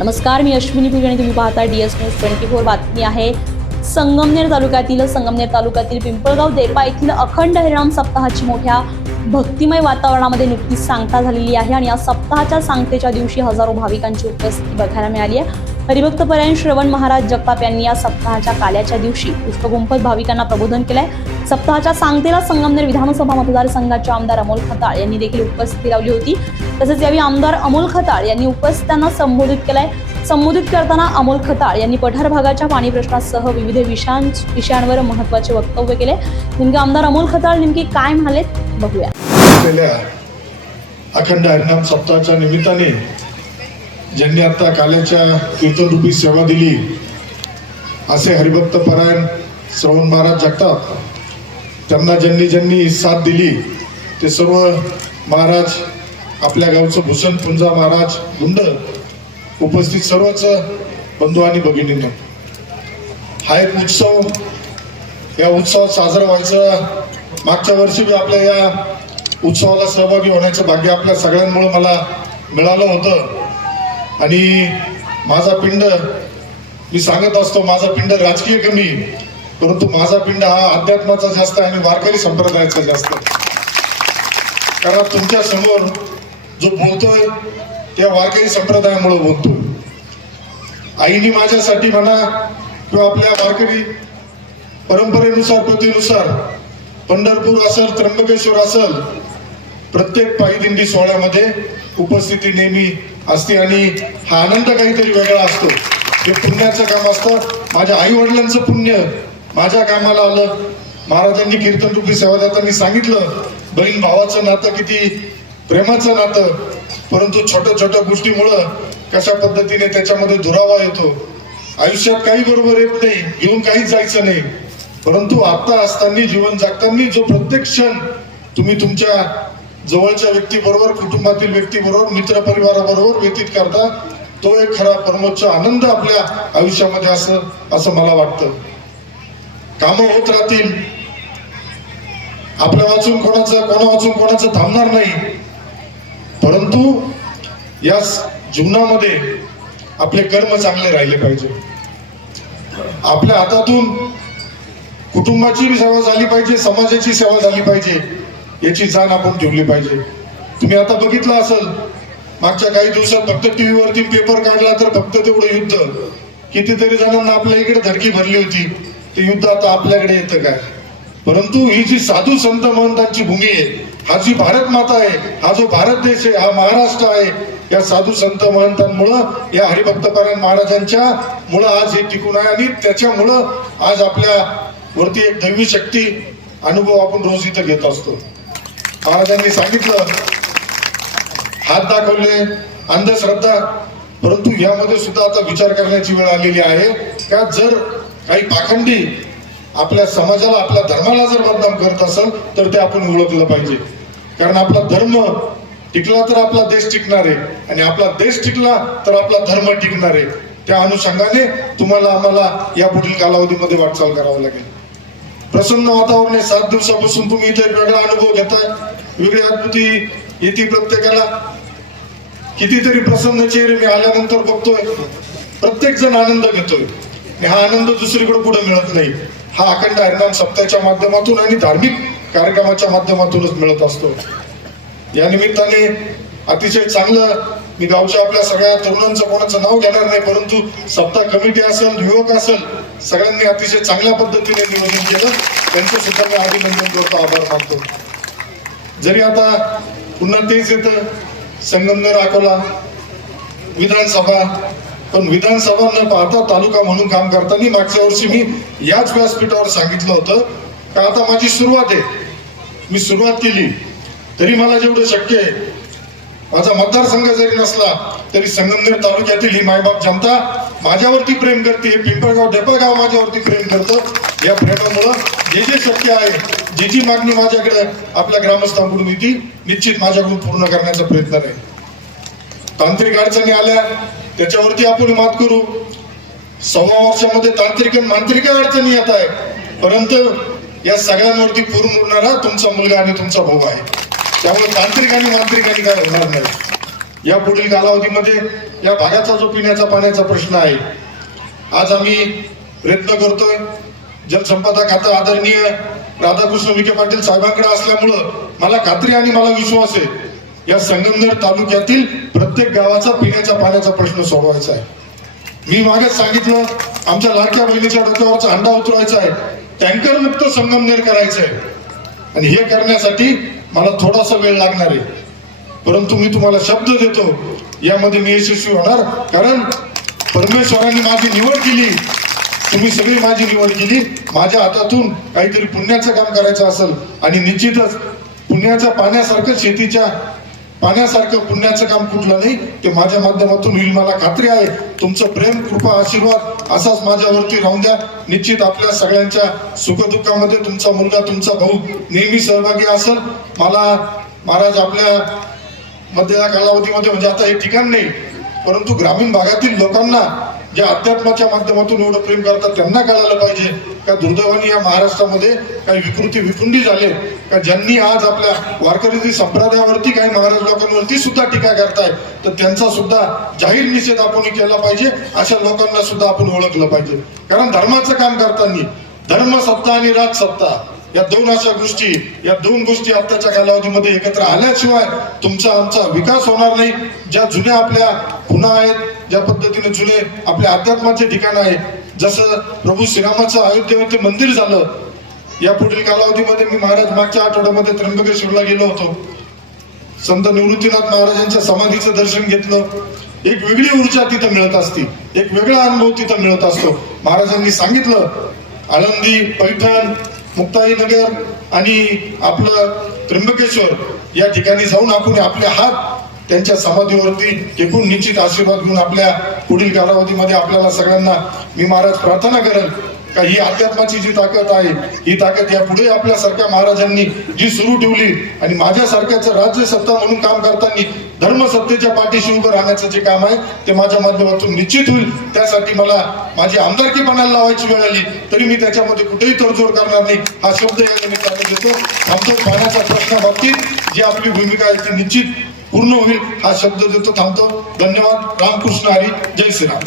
नमस्कार, मी अश्विनी पुरी आणि तुम्ही पाहता DS न्यूज 24। बातमी आहे संगमनेर तालुक्यातील पिंपळगाव देपा येथील अखंड हरिनाम सप्ताहाची मोठ्या भक्तिमय वातावरणामध्ये नुकतीच सांगता झालेली आहे आणि या सप्ताहाच्या सांगतेच्या दिवशी हजारो भाविकांची उपस्थिती बघायला मिळाली आहे। हरिभक्त परायण श्रवण महाराज जगताप यांनी या सप्ताहाच्या काल्याच्या दिवशी पुष्पगुंफत भाविकांना प्रबोधन केलंय। सप्ताहाच्या सांगतेला संगमनेर विधानसभा मतदारसंघाचे आमदार अमोल खताळ यांनी देखील उपस्थिती लावली होती। तसेच यावेळी आमदार अमोल खताळ यांनी उपस्थितांना संबोधित केलंय। संबोधित करताना अमोल खताळ यांनी पठार भागाच्या पाणी प्रश्नासह विविध विषयांवर महत्त्वाचे वक्तव्य केले। नेमके आमदार अमोल खताळ नेमके काय म्हणाले बघूया। अखंड हरिनाम सप्ताहाच्या निमित्ताने ज्यांनी आता काल्याच्या कीर्तनरूपी सेवा दिली असे हरिभक्त परायण श्रवण महाराज जगताप, त्यांना ज्यांनी साथ दिली ते सर्व महाराज, आपल्या गावचं भूषण पुंजा महाराज गुंड, उपस्थित सर्वच बंधू आणि भगिनींना, हा एक उत्सव, या उत्सवात साजरा व्हायचा। मागच्या वर्षी मी आपल्या या उत्सवाला सहभागी होण्याचं भाग्य आपल्या सगळ्यांमुळे मला मिळालं होतं। आणि माझा पिंड, मी सांगत असतो, माझा पिंड राजकीय कमी, परंतु माझा पिंड हा अध्यात्माचा जास्त आहे आणि वारकरी संप्रदायाचा जास्त। कारण तुमच्या समोर जो बोलतोय त्या वारकरी संप्रदायामुळे बोलतोय। आईने माझ्यासाठी म्हणा किंवा आपल्या वारकरी परंपरेनुसार, प्रथेनुसार पंढरपूर असेल, त्र्यंबकेश्वर असेल, प्रत्येक पायी दिंडी सोहळ्यामध्ये उपस्थिती नेहमी असते आणि हा आनंद काहीतरी वेगळा असतो। हे पुण्याचं काम असतं। माझ्या आई वडिलांचं पुण्य माझ्या कामाला आलं। महाराजांनी कीर्तन रूपी सेवा देताना सांगितलं, बहीण भावाचं नातं किती प्रेमाचं नातं, परंतु छोट्या छोट्या गोष्टीमुळं कशा पद्धतीने त्याच्यामध्ये दुरावा येतो। आयुष्यात काही बरोबर येत नाही, घेऊन काहीच जायचं नाही, परंतु आता असताना, जीवन जगताना जो प्रत्येक क्षण तुम्ही तुमच्या जवळच्या व्यक्तीबरोबर, कुटुंबातील व्यक्तीबरोबर, मित्र परिवाराबरोबर व्यतीत करता, तो एक खरा परमोच्च आनंद आपल्या आयुष्यामध्ये असं मला वाटतं। कामं होत राहतील, आपल्या वाचून कोणाचं थांबणार नाही, परंतु या जीवनामध्ये आपले कर्म चांगले राहिले पाहिजे। आपल्या हातातून कुटुंबाची सेवा झाली पाहिजे, समाजाची सेवा झाली पाहिजे, याची जाण आपण ठेवली पाहिजे। तुम्ही आता बघितलं असेल, मागच्या काही दिवसात फक्त टीव्हीवरती पेपर काढला तर फक्त तेवढं युद्ध, कितीतरी जणांना आपल्या इकडे धडकी भरली होती, ते युद्ध आता आपल्याकडे येतं काय? परंतु ही जी साधू संत महंतांची भूमी आहे, हा जी भारत माता आहे, हा जो भारत देश आहे, हा महाराष्ट्र आहे, या साधू संत महंतांमुळं, या हरिभक्त परायण महाराजांच्या मुळे आज हे टिकून आहे आणि त्याच्यामुळं आज आपल्या वरती एक दैवी शक्ती अनुभव आपण रोज इथं घेत असतो। महाराजांनी सांगितलं, हात दाखवले, अंधश्रद्धा, परंतु यामध्ये सुद्धा आता विचार करण्याची वेळ आलेली आहे का जर काही पाखंडी आपल्या समाजाला, आपल्या धर्माला जर बदनाम करत असेल तर ते आपण ओळखलं पाहिजे। कारण आपला धर्म टिकला तर आपला देश टिकणार आहे आणि आपला देश टिकला तर आपला धर्म टिकणार आहे। त्या अनुषंगाने तुम्हाला, आम्हाला या पुढील कालावधीमध्ये वाटचाल करावं लागेल। प्रसन्न वातावरण आहे, 7 दिवसापासून तुम्ही इथे वेगळा अनुभव घेताय, वेगळी अनुभूती येते प्रत्येकाला। कितीतरी प्रसन्न चेहरे मी आल्यानंतर बघतोय, प्रत्येक जण आनंद घेतोय। हा आनंद दुसरीकडे पुढे मिळत नाही, हा अखंड हरिनाम सप्ताहाच्या माध्यमातून आणि धार्मिक कार्यक्रमाच्या माध्यमातूनच मिळत असतो। या निमित्ताने अतिशय चांगलं, मी गावच्या आपल्या सगळ्या तरुणांचं कोणाचं नाव घेणार नाही, परंतु सप्ताह कमिटी असेल, युवक असेल, सगळ्यांनी अतिशय चांगल्या पद्धतीने नियोजन केलं, त्यांचं सुद्धा मी अभिनंदन करतो, आभार मानतो। जरी आता पुन्हा तेच येतं, संगमनेर अकोला विधानसभा, पण विधानसभा न पाहता तालुका म्हणून काम करताना मागच्या वर्षी मी याच व्यासपीठावर सांगितलं होतं का आता माझी सुरुवात आहे, मी सुरुवात केली तरी मला जेवढं शक्य आहे, माझा मतदारसंघ जरी नसला तरी संगमनेर तालुक्यातील ही मायबाप जनता माझ्यावरती प्रेम करते, हे पिंपळगाव देपा गाव माझ्यावरती प्रेम करतं। या प्रेमामुळं जे शक्य आहे, जी मागणी माझ्याकडे आपल्या ग्रामस्थांकडून येते, निश्चित माझ्याकडून पूर्ण करण्याचा प्रयत्न आहे। तांत्रिक अडचणी आल्या त्याच्यावरती आपण मात करू। 1.25 वर्षामध्ये तांत्रिक आणि मांत्रिक अडचणी येत आहे, परंतु या सगळ्यांवरती पूर्ण उरणारा तुमचा मुलगा आणि तुमचा भाऊ आहे, त्यामुळे तांत्रिक आणि मांत्रिकांनी काय होणार नाही। या पुढील कालावधीमध्ये या भागाचा जो पिण्याचा पाण्याचा प्रश्न आहे, आज आम्ही प्रयत्न करतोय. जलसंपदा खातं आदरणीय राधाकृष्ण विखे पाटील साहेबांकडे असल्यामुळं मला खात्री आणि मला विश्वास आहे, या संगमनेर तालुक्यातील प्रत्येक गावाचा पिण्याच्या पाण्याचा प्रश्न सोडवायचा आहे. मी मागेच सांगितलं, आमच्या लाडक्या बहिणीच्या डोक्यावरचा हंडा उतरवायचा आहे, टँकर मुक्त संगमनेर करायचं आहे. आणि हे करण्यासाठी मला थोडासा वेळ लागणार आहे, परंतु मी तुम्हाला शब्द देतो, यामध्ये मी यशस्वी होणार. कारण परमेश्वरांनी माझी निवड केली, तुम्ही सगळी माझी निवड केली. माझ्या हातातून काहीतरी पुण्याचं काम करायचं असेल आणि निश्चितच पुण्याच्या पाण्यासारखं, शेतीच्या पाण्यासारखं पुण्याचं काम कुठलं नाही, ते माझ्या माध्यमातून होईल. मला खात्री आहे तुमचं प्रेम, कृपा, आशीर्वाद असाच माझ्यावरती राहून द्या. निश्चित आपल्या सगळ्यांच्या सुखदुःखामध्ये तुमचा मुलगा, तुमचा भाऊ नेहमी सहभागी असेल. मला महाराज आपल्या मधल्या कालावधीमध्ये, म्हणजे आता हे ठिकाण नाही, परंतु ग्रामीण भागातील लोकांना जे अध्यात्माच्या माध्यमातून एवढं प्रेम करतात त्यांना कळायला पाहिजे का दुर्दैवाने या महाराष्ट्रामध्ये काही विकृती विखुंडी झाले का, ज्यांनी आज आपल्या वारकरी संप्रदायावरती, काही महाराज लोकांवरती सुद्धा टीका करताय, तर त्यांचा सुद्धा जाहीर निषेध आपण केला पाहिजे. अशा लोकांना सुद्धा आपण ओळखलं पाहिजे. कारण धर्माचं काम करताना धर्मसत्ता आणि राजसत्ता या दोन गोष्टी आताच्या कालावधीमध्ये एकत्र आल्याशिवाय तुमचा आमचा विकास होणार नाही. ज्या जुन्या आपल्या खुणा आहेत, ज्या पद्धतीने जुने आपल्या अध्यात्माचे ठिकाण आहे, जसं प्रभू श्रीरामाचं अयोध्येमध्ये मंदिर झालं, या पुढील कालावधीमध्ये मी महाराज मागच्या आठवड्यामध्ये त्र्यंबकेश्वरला गेलो होतो. संत निवृत्तीनाथ महाराजांच्या समाधीचं दर्शन घेतलं. एक वेगळी ऊर्जा तिथं मिळत असते, एक वेगळा अनुभव तिथं मिळत असतो. महाराजांनी सांगितलं, आळंदी, पैठण, मुक्ताईनगर आणि आपलं त्र्यंबकेश्वर या ठिकाणी जाऊन आपण आपले हात त्यांच्या समाधीवरती टेकून निश्चित आशीर्वाद घेऊन आपल्या पुढील कालावधीमध्ये आपल्याला सगळ्यांना मी महाराज प्रार्थना करेल का ही अध्यात्माची जी ताकद आहे, ही ताकद यापुढे आपल्यासारख्या महाराजांनी जी सुरू ठेवली आणि माझ्यासारख्याचं राज्य सत्ता म्हणून काम करताना धर्मसत्तेच्या पाठीशी उभं राहण्याचं जे काम आहे ते माझ्या माध्यमातून निश्चित होईल. त्यासाठी मला माझी आमदारकी पणाला लावायची वेळ आली तरी मी त्याच्यामध्ये कुठेही तडजोड करणार नाही, हा शब्द या निमित्ताने देतो. थांबतो. पाण्याच्या प्रश्नाबाबतीत जी आपली भूमिका आहे ती निश्चित पूर्ण होईल, हा शब्द देतो. थांबतो. धन्यवाद. रामकृष्ण हरी. जय श्रीराम.